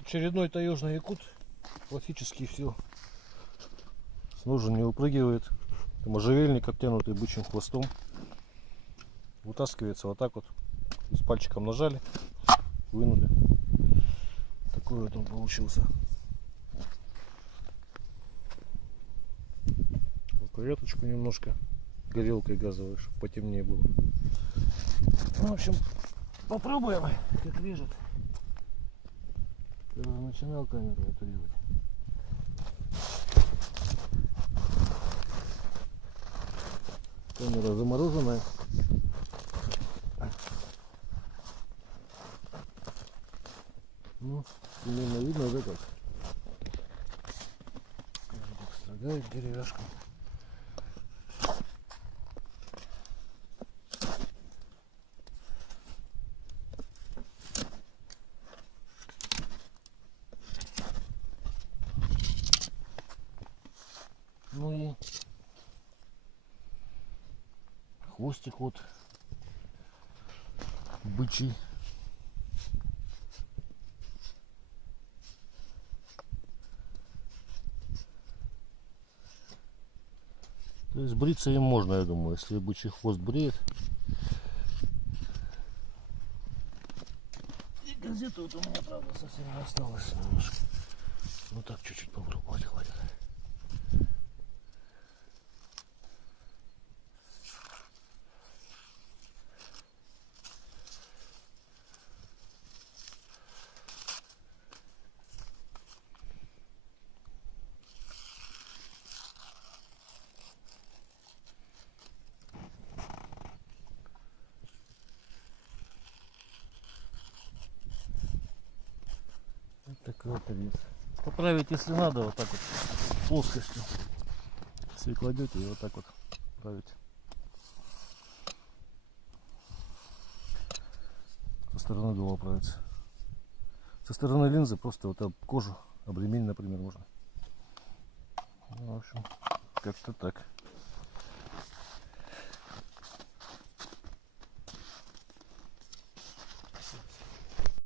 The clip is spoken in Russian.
Очередной таежный якут. Классический, все. С ножен не выпрыгивает. Можжевельник, обтянутый бычьим хвостом. Вытаскивается вот так вот. С пальчиком нажали, вынули. Такой вот он получился. Веточку немножко горелкой газовой, чтобы потемнее было. Ну, в общем, попробуем, как режет. Я уже начинал камеру отрезать. Камера замороженная. Ну, примерно видно, да, как? Каждик строгает деревяшку. Ну и хвостик вот бычий. То есть бриться им можно, я думаю, если бычий хвост бреет. И газеты вот у меня, правда, совсем не осталось немножко. Ну так чуть-чуть попробовать хватит. Вот такой вот овец. Поправить, если надо, вот так вот плоскостью. Если кладете, и вот так вот править. Со стороны дула правится. Со стороны линзы просто вот об кожу, об ремень, например, можно. Ну, в общем, как-то так.